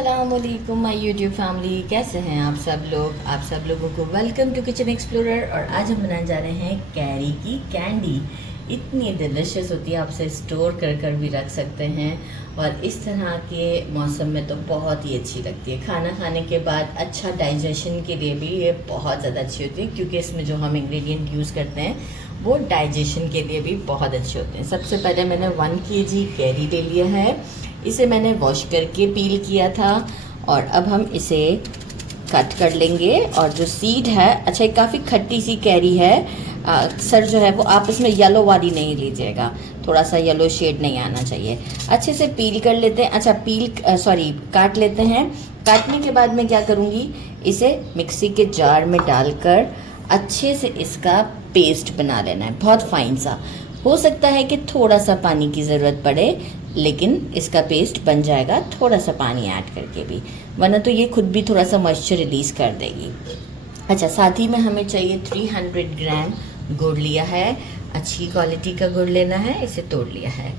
अस्सलामुअलैकुम my YouTube family, कैसे हैं आप सब लोग। आप सब लोगों को वेलकम टू किचन एक्सप्लोरर। और आज हम बनाने जा रहे हैं कैरी की कैंडी। इतनी डिलिशियस होती है, आप इसे स्टोर कर कर भी रख सकते हैं और इस तरह के मौसम में तो बहुत ही अच्छी लगती है। खाना खाने के बाद अच्छा डाइजेशन के लिए भी ये बहुत ज़्यादा अच्छी होती है, क्योंकि इसमें जो हम इंग्रेडिएंट यूज़ करते हैं वो डाइजेशन के लिए भी बहुत अच्छे होते हैं। सबसे पहले मैंने 1 kg कैरी ले लिया है। इसे मैंने वॉश करके पील किया था और अब हम इसे कट कर लेंगे। और जो सीड है, अच्छा ये काफ़ी खट्टी सी कैरी है। सर जो है वो आप इसमें येलो वाली नहीं लीजिएगा, थोड़ा सा येलो शेड नहीं आना चाहिए। अच्छे से पील कर लेते हैं। अच्छा काट लेते हैं। काटने के बाद मैं क्या करूँगी, इसे मिक्सी के जार में डालकर अच्छे से इसका पेस्ट बना लेना है, बहुत फाइन सा। हो सकता है कि थोड़ा सा पानी की ज़रूरत पड़े, लेकिन इसका पेस्ट बन जाएगा थोड़ा सा पानी ऐड करके भी, वरना तो ये खुद भी थोड़ा सा मॉइस्चर रिलीज़ कर देगी। अच्छा, साथ ही में हमें चाहिए 300 ग्राम गुड़ लिया है। अच्छी क्वालिटी का गुड़ लेना है, इसे तोड़ लिया है।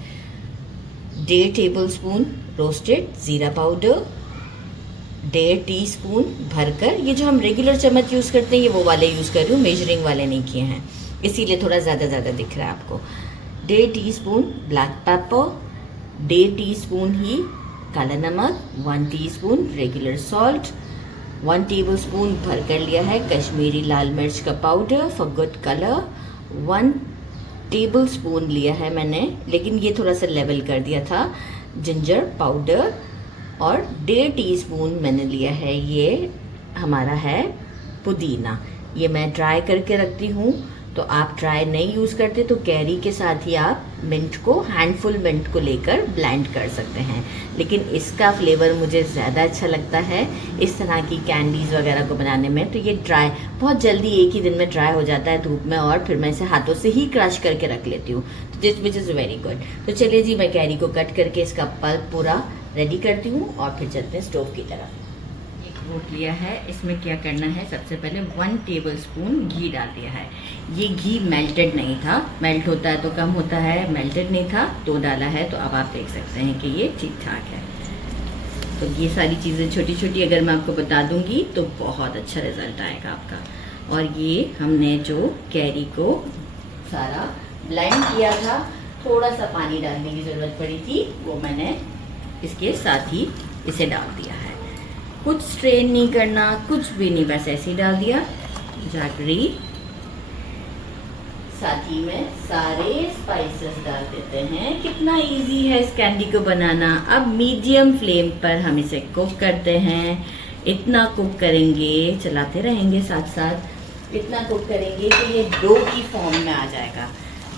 1.5 टेबलस्पून रोस्टेड ज़ीरा पाउडर, 1.5 टीस्पून भरकर, ये जो हम रेगुलर चम्मच यूज़ करते हैं ये वो वाले यूज़ कर रही हूँ, मेजरिंग वाले नहीं किए हैं, इसीलिए थोड़ा ज़्यादा दिख रहा है आपको। 1.5 टीस्पून ब्लैक पेपर, 1.5 टीस्पून ही काला नमक, 1 टीस्पून रेगुलर सॉल्ट, 1 टेबलस्पून भरकर लिया है कश्मीरी लाल मिर्च का powder for good colour, 1 tablespoon लिया है मैंने, लेकिन ये थोड़ा सा लेवल कर दिया था, जिंजर पाउडर, और 1.5 टीस्पून मैंने लिया है ये हमारा है पुदीना। ये मैं ड्राई करके रखती हूँ, तो आप ड्राई नहीं यूज़ करते तो कैरी के साथ ही आप मिंट को, हैंडफुल मिंट को लेकर ब्लेंड कर सकते हैं, लेकिन इसका फ्लेवर मुझे ज़्यादा अच्छा लगता है इस तरह की कैंडीज़ वगैरह को बनाने में। तो ये ड्राई बहुत जल्दी एक ही दिन में ड्राई हो जाता है धूप में, और फिर मैं इसे हाथों से ही क्रश करके रख लेती हूँ, तो विच इज़ वेरी गुड। तो चलिए जी, मैं कैरी को कट करके इसका पल्प पूरा रेडी करती हूँ और फिर चलते हैं स्टोव की तरफ। एक बोट लिया है, इसमें क्या करना है, सबसे पहले 1 टेबलस्पून घी डाल दिया है। ये घी मेल्टेड नहीं था, मेल्ट होता है तो कम होता है, मेल्टेड नहीं था तो डाला है, तो अब आप देख सकते हैं कि ये ठीक ठाक है। तो ये सारी चीज़ें छोटी छोटी अगर मैं आपको बता दूंगी तो बहुत अच्छा रिजल्ट आएगा आपका। और ये हमने जो कैरी को सारा ब्लेंड किया था, थोड़ा सा पानी डालने की ज़रूरत पड़ी थी, वो मैंने इसके साथ ही इसे डाल दिया है। कुछ स्ट्रेन नहीं करना, कुछ भी नहीं, बस ऐसे ही डाल दिया जागरी। साथ ही में सारे स्पाइसेस डाल देते हैं। कितना इजी है इस कैंडी को बनाना। अब मीडियम फ्लेम पर हम इसे कुक करते हैं। इतना कुक करेंगे, चलाते रहेंगे साथ साथ, इतना कुक करेंगे कि ये डो की फॉर्म में आ जाएगा,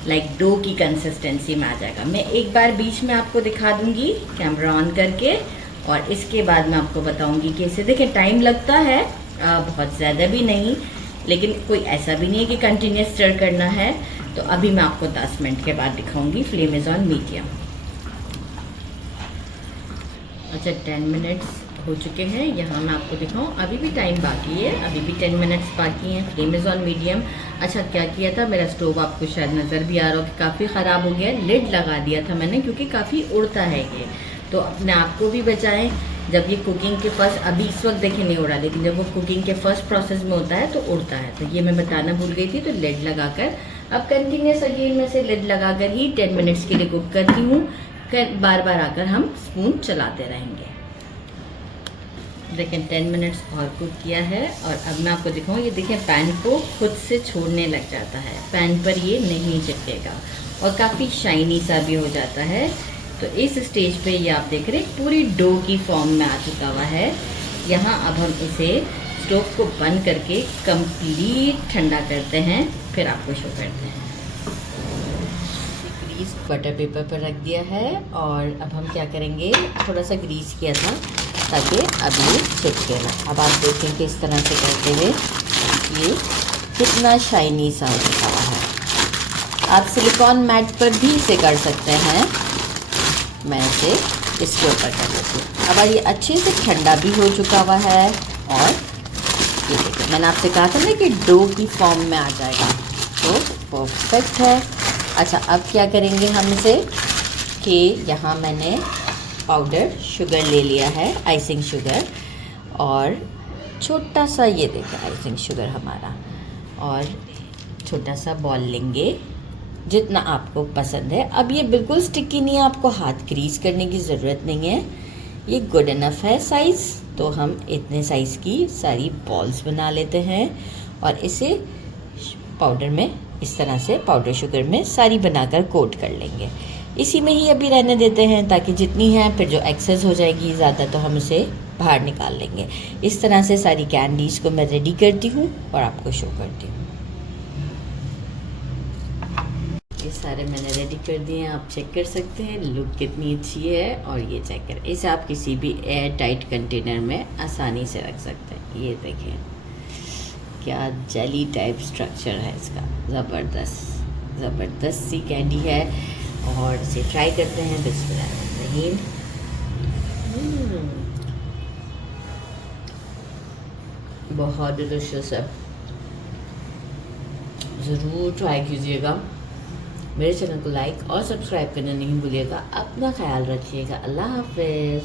लाइक डो की कंसिस्टेंसी में आ जाएगा। मैं एक बार बीच में आपको दिखा दूंगी कैमरा ऑन करके, और इसके बाद मैं आपको बताऊंगी कि इसे देखें, टाइम लगता है बहुत ज़्यादा भी नहीं, लेकिन कोई ऐसा भी नहीं है कि कंटिन्यूस स्टर करना है। तो अभी मैं आपको 10 मिनट के बाद दिखाऊंगी। Flame is on medium. अच्छा, 10 मिनट्स हो चुके हैं, यहाँ मैं आपको दिखाऊं, अभी भी टाइम बाकी है, अभी भी 10 मिनट्स बाकी हैं। Flame is on medium. अच्छा, क्या किया था, मेरा स्टोव आपको शायद नज़र भी आ रहा हो कि काफ़ी ख़राब हो गया, लिड लगा दिया था मैंने, क्योंकि काफ़ी उड़ता है ये, तो अपने आप को भी बचाएं। जब ये कुकिंग के फर्स्ट, अभी इस वक्त देखें नहीं उड़ा, लेकिन जब वो कुकिंग के फर्स्ट प्रोसेस में होता है तो उड़ता है, तो ये मैं बताना भूल गई थी। तो लिड लगाकर अब कंटिन्यूस अगेन में से लिड लगाकर ही 10 मिनट्स के लिए कुक करती हूँ। बार बार आकर हम स्पून चलाते रहेंगे। देखें 10 मिनट्स और कुक किया है, और अब मैं आपको दिखाऊँ, ये देखें पैन को खुद से छोड़ने लग जाता है, पैन पर ये नहीं चिपकेगा और काफ़ी शाइनी सा भी हो जाता है। तो इस स्टेज पे ये आप देख रहे हैं पूरी डो की फॉर्म में आ चुका हुआ है। यहाँ अब हम इसे स्टोव को बंद करके कंप्लीट ठंडा करते हैं, फिर आपको शो करते हैं। ग्रीस बटर पेपर पर रख दिया है, और अब हम क्या करेंगे, थोड़ा सा ग्रीस किया था ताकि अब ये चिपके ना। अब आप देखें कि इस तरह से करते हुए ये कितना शाइनी सा हो चुका हुआ है। आप सिलिकॉन मैट पर भी इसे कर सकते हैं, मैं इसे इसके ऊपर कर लेती हूँ। अब ये अच्छे से ठंडा भी हो चुका हुआ है, और ये देखिए मैंने आपसे कहा था ना कि डो की फॉर्म में आ जाएगा, तो परफेक्ट है। अच्छा, अब क्या करेंगे हम इसे, कि यहाँ मैंने पाउडर शुगर ले लिया है, आइसिंग शुगर, और छोटा सा ये देखिए आइसिंग शुगर हमारा, और छोटा सा बॉल लेंगे जितना आपको पसंद है। अब ये बिल्कुल स्टिकी नहीं है, आपको हाथ ग्रीस करने की ज़रूरत नहीं है, ये गुड इनफ है साइज़। तो हम इतने साइज़ की सारी बॉल्स बना लेते हैं और इसे पाउडर में इस तरह से पाउडर शुगर में सारी बनाकर कोट कर लेंगे। इसी में ही अभी रहने देते हैं ताकि जितनी है फिर जो एक्सेस हो जाएगी ज़्यादा तो हम उसे बाहर निकाल लेंगे। इस तरह से सारी कैंडीज़ को मैं रेडी करती हूँ और आपको शो करती हूँ। ये सारे मैंने रेडी कर दिए हैं, आप चेक कर सकते हैं लुक कितनी अच्छी है। और ये चेक कर, इसे आप किसी भी एयर टाइट कंटेनर में आसानी से रख सकते हैं। ये देखिए क्या जेली टाइप स्ट्रक्चर है इसका, ज़बरदस्त सी कैंडी है। और इसे ट्राई करते हैं। बिस्मिल्लाहिर्रहमानिर्रहीम। बहुत डिलीशियस है, ज़रूर ट्राई कीजिएगा। मेरे चैनल को लाइक और सब्सक्राइब करना नहीं भूलिएगा। अपना ख्याल रखिएगा। अल्लाह हाफ़िज़।